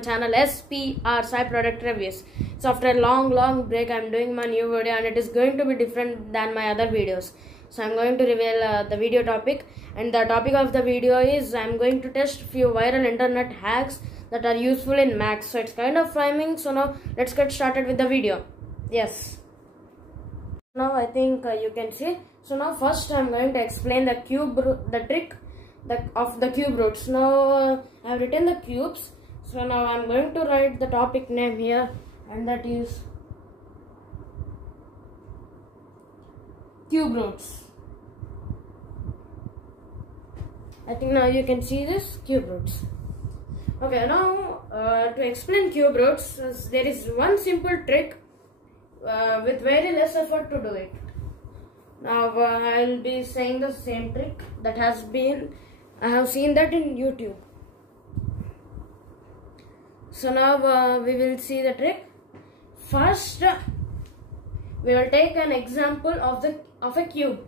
my channel SPR Sai Product Reviews. So after a long break, I'm doing my new video and it is going to be different than my other videos. So I'm going to reveal the video topic, and the topic of the video is I'm going to test few viral internet hacks that are useful in Mac. So it's kind of rhyming. So now let's get started with the video. Yes. Now I think you can see. So now first I'm going to explain the trick of the cube roots. Now I have written the cubes. So now I'm going to write the topic name here, and that is cube roots. I think now you can see this cube roots. Okay, now to explain cube roots, there is one simple trick with very less effort to do it. Now I'll be saying the same trick that I have seen that in YouTube. So now we will see the trick. First, we will take an example of a cube.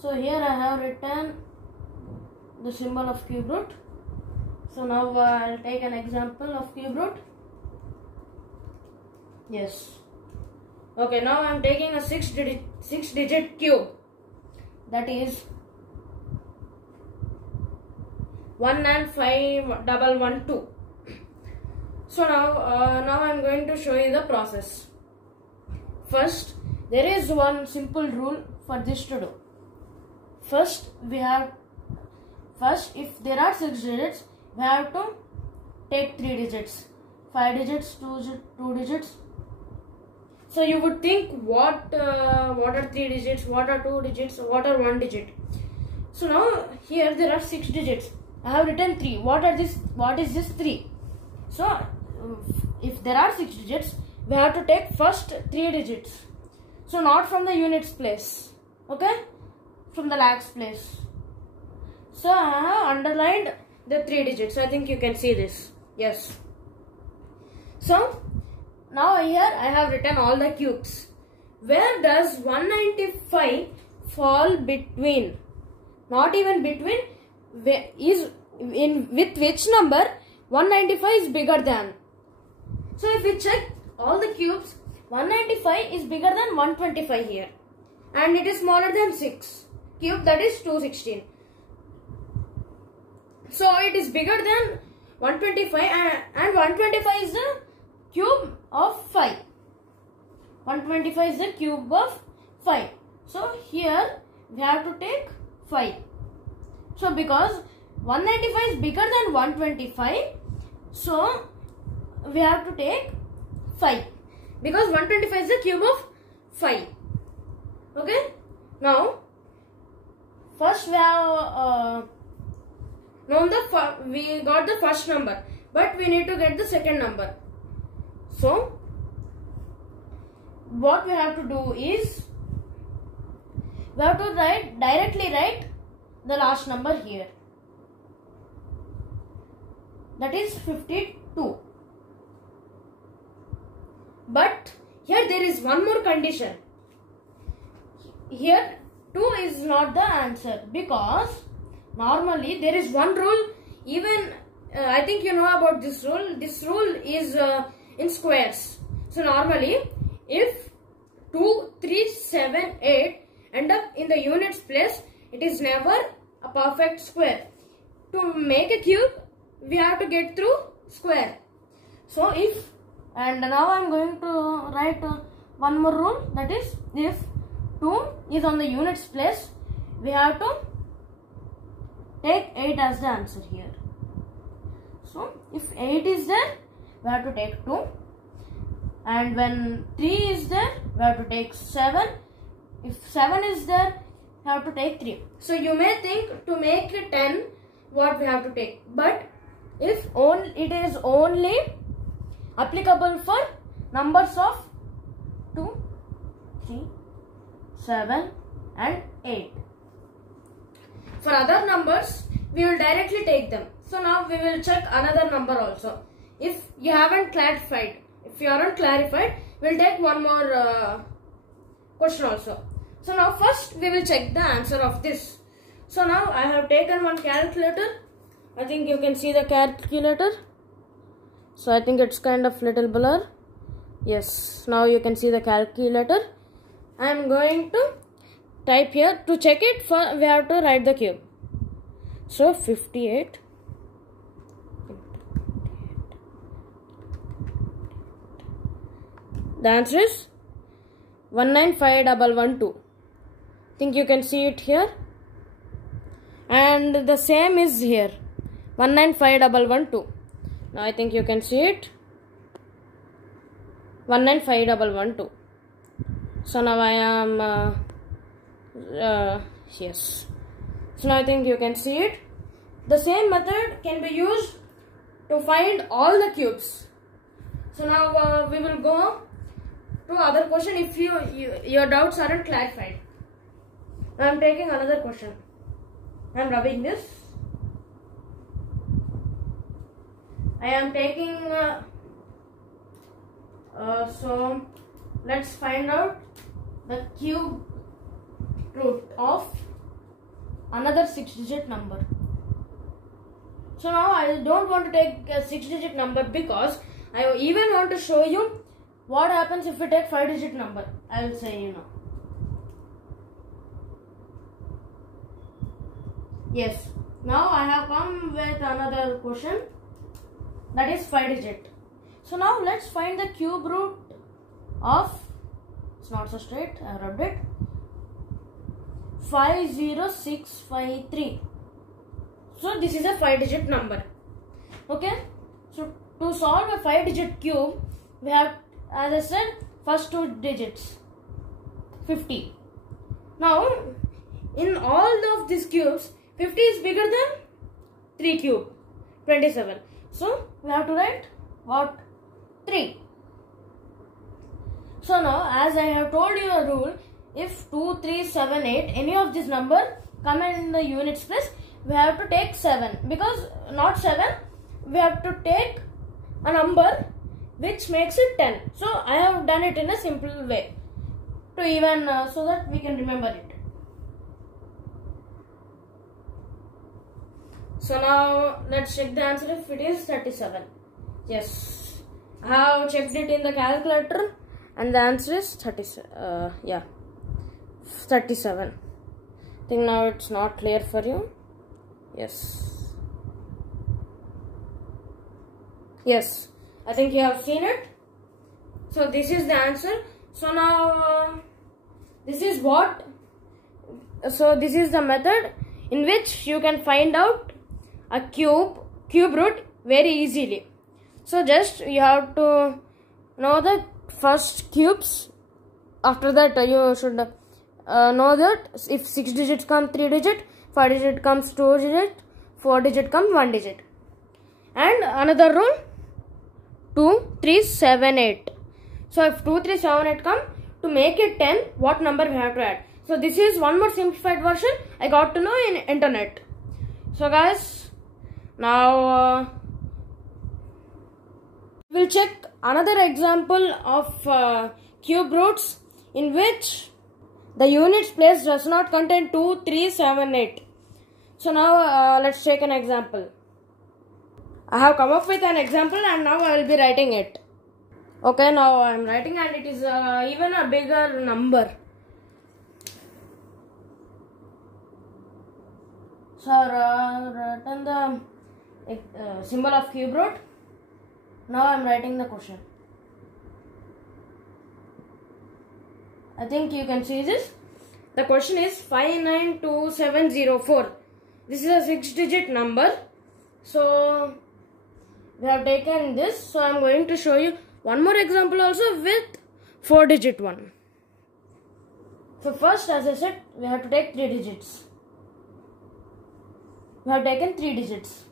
So here I have written the symbol of cube root. So now I'll take an example of cube root. Yes. Okay, now I'm taking a 6-digit cube. That is 195112. So now I'm going to show you the process. First, there is one simple rule for this to do. First, if there are 6 digits, we have to take 3 digits. 5 digits, 2 digits. So you would think, what are 3 digits, what are 2 digits, what are 1 digit? So now here there are 6 digits. I have written 3. What is this 3? So if there are 6 digits, we have to take first 3 digits. So not from the units place, okay? From the lakhs place. So I have underlined the 3 digits. I think you can see this. Yes. So now here I have written all the cubes. Where does 195 fall between? Not even between. With which number 195 is bigger than? So if we check all the cubes, 195 is bigger than 125 here, and it is smaller than 6 cube, that is 216. So it is bigger than 125, and 125 is the cube of 5. 125 is the cube of 5. So here we have to take 5. So because 195 is bigger than 125, so we have to take 5. Because 125 is the cube of 5. Okay. Now first we have we got the first number, but we need to get the second number. So what we have to do is we have to directly write the last number here. That is 52. But here there is one more condition. Here 2 is not the answer, because normally there is one rule. Even I think you know about this rule. This rule is in squares. So normally if 2, 3, 7, 8 end up in the units place, it is never a perfect square. To make a cube, we have to get through square. So and now I am going to write one more rule, that is, if 2 is on the units place, we have to take 8 as the answer here. So if 8 is there, we have to take 2, and when 3 is there, we have to take 7. If 7 is there, we have to take 3. So you may think, to make it 10, what we have to take, but if it is only applicable for numbers of 2, 3, 7 and 8. For other numbers, we will directly take them. So now we will check another number also. If you aren't clarified, we'll take one more question also. So now first we will check the answer of this. So now I have taken one calculator I think you can see the calculator. So I think it's kind of little blur. Yes, now you can see the calculator. I am going to type here. To check it, we have to write the cube. So 58. The answer is 195112. Think you can see it here. And the same is here. 195112. Now I think you can see it. 195112. So now I am yes. So now I think you can see it. The same method can be used to find all the cubes. So now we will go to other question if your doubts aren't clarified. Now I am taking another question. I am rubbing this. I am taking so let's find out the cube root of another 6-digit number. So now I don't want to take a 6-digit number because I even want to show you what happens if we take 5-digit number. I will say you know. Yes. Now I have come with another question, that is 5-digit. So now let's find the cube root of, it's not so straight, I have rubbed it, 50653. So this is a 5-digit number. Okay. So to solve a 5-digit cube, we have, as I said, first 2 digits 50. Now in all of these cubes, 50 is bigger than 3 cube, 27. So we have to write what? 3. So now, as I have told you a rule, if 2, 3, 7, 8, any of this number come in the units place, we have to take 7, because not 7, we have to take a number which makes it 10. So I have done it in a simple way to even so that we can remember it. So now let's check the answer if it is 37. Yes, I have checked it in the calculator and the answer is 37. 37. I think now it's not clear for you. Yes. Yes, I think you have seen it. So this is the answer. So now this is what. So this is the method in which you can find out a cube root very easily. So just you have to know the first cubes. After that you should know that if 6 digits come 3 digit, 5 digit comes 2 digit, 4 digit comes 1 digit. And another rule, 2, 3, 7, 8. So if 2, 3, 7, 8 come, to make it 10, what number we have to add? So this is one more simplified version I got to know in internet. So guys, now we'll check another example of cube roots in which the units place does not contain 2, 3, 7, 8. So now let's take an example. I have come up with an example and now I will be writing it. Okay, now I am writing and it is even a bigger number. So written the symbol of cube root. Now I am writing the question. I think you can see this. The question is 592704. This is a 6-digit number. So we have taken this. So I am going to show you one more example also with 4-digit one. So first, as I said, we have to take 3 digits. We have taken 3 digits.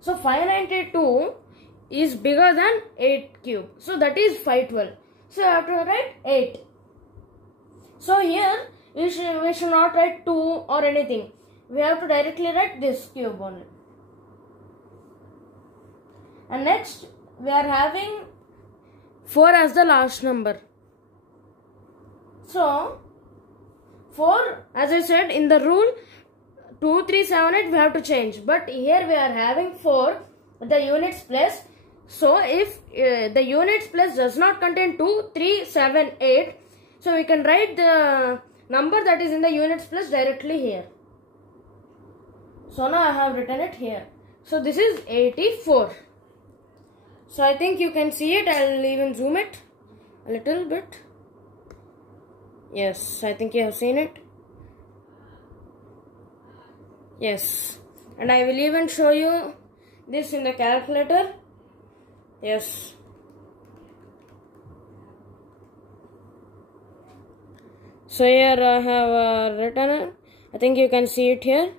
So 592 is bigger than 8 cube. So that is 512. So you have to write 8. So here we should not write 2 or anything. We have to directly write this cube only. And next we are having 4 as the last number. So 4, as I said in the rule, 2, 3, 7, 8 we have to change. But here we are having 4 the units place. So if the units place does not contain 2, 3, 7, 8, so we can write the number that is in the units place directly here. So now I have written it here. So this is 84. So I think you can see it. I will even zoom it a little bit. Yes, I think you have seen it. Yes, and I will even show you this in the calculator. Yes. So here I have written it. I think you can see it here.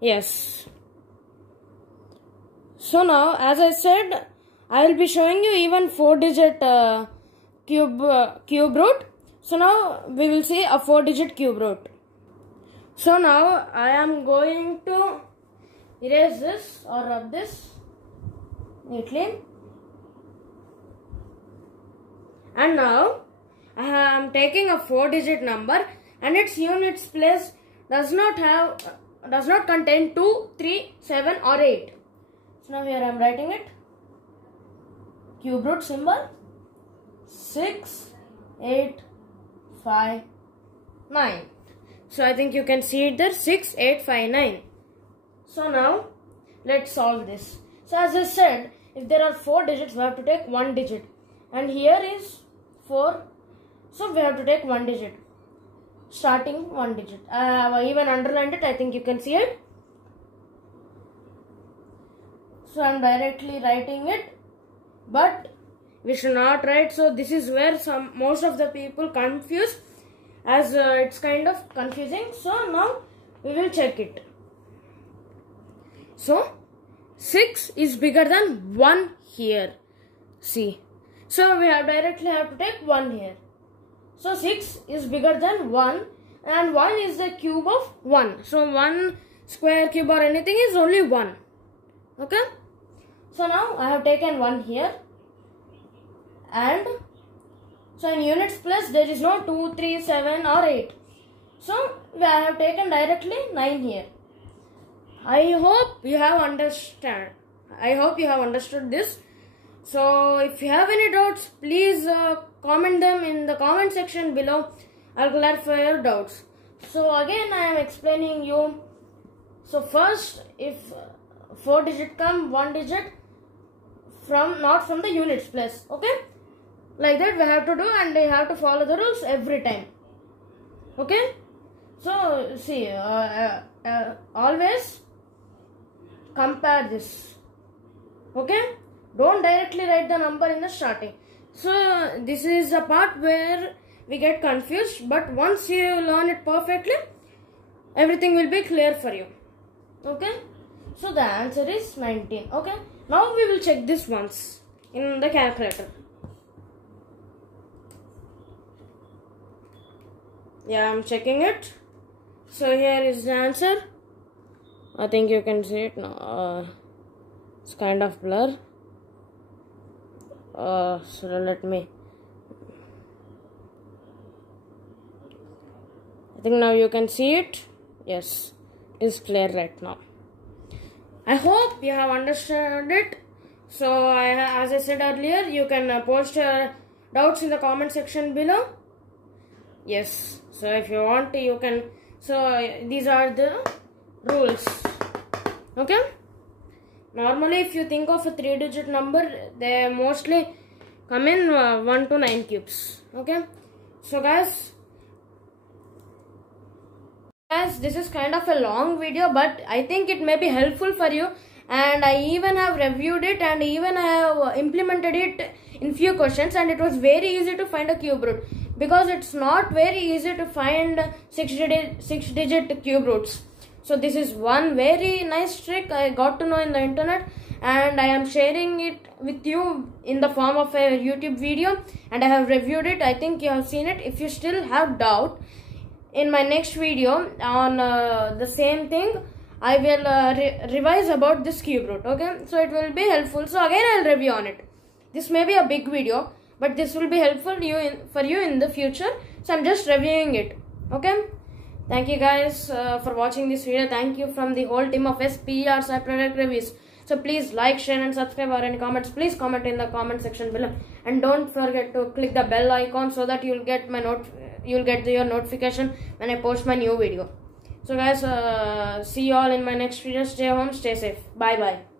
Yes. So now, as I said, I will be showing you even 4-digit cube root. So now we will see a 4-digit cube root. So now I am going to erase this or rub this neatly. And now I am taking a 4-digit number and its units place does not contain 2, 3, 7 or 8. So now here I am writing it. Cube root symbol 6, 8, 5, 9. So I think you can see it there, 6, 8, 5, 9. So now let's solve this. So as I said, if there are 4 digits, we have to take 1 digit. And here is 4. So we have to take 1 digit. Starting 1 digit. I have even underlined it. I think you can see it. So I am directly writing it. But we should not write. So this is where most of the people confuse, as it's kind of confusing. So now we will check it. So 6 is bigger than 1 here. See. So we directly have to take 1 here. So 6 is bigger than 1 and 1 is the cube of 1. So 1 square cube or anything is only 1. Okay. So now I have taken 1 here. And so in units place there is no 2, 3, 7 or 8. So I have taken directly 9 here. I hope you have understood this. So if you have any doubts, please comment them in the comment section below. I'll clarify your doubts. So again I am explaining you. So first, if 4 digit come, 1 digit not from the units place. Okay. Like that we have to do, and we have to follow the rules every time. Okay. So see, always compare this. Okay. Don't directly write the number in the starting. So this is a part where we get confused, but once you learn it perfectly, everything will be clear for you. Okay. So the answer is 19. Okay. Now we will check this once in the calculator. Yeah, I'm checking it. So here is the answer. I think you can see it now. It's kind of blur. So let me. I think now you can see it. Yes, it's clear right now. I hope you have understood it. So as I said earlier, you can post your doubts in the comment section below. Yes. So if you want, you can. So these are the rules. Okay. Normally, if you think of a 3-digit number, they mostly come in 1 to 9 cubes. Okay. So guys, this is kind of a long video, but I think it may be helpful for you. And I even have reviewed it, and even I have implemented it in few questions, and it was very easy to find a cube root, because it's not very easy to find 6-digit cube roots. So this is one very nice trick I got to know in the internet, and I am sharing it with you in the form of a YouTube video, and I have reviewed it. I think you have seen it. If you still have doubt, in my next video on the same thing, I will revise about this cube root. Okay, so it will be helpful. So again I'll review on it. This may be a big video, but this will be helpful for you in the future. So I'm just reviewing it. Okay. Thank you guys for watching this video. Thank you from the whole team of SPR Sai Product Reviews. So please like, share and subscribe, or any comments, please comment in the comment section below. And don't forget to click the bell icon so that you'll get your notification when I post my new video. So guys, see you all in my next video. Stay home, stay safe. Bye bye.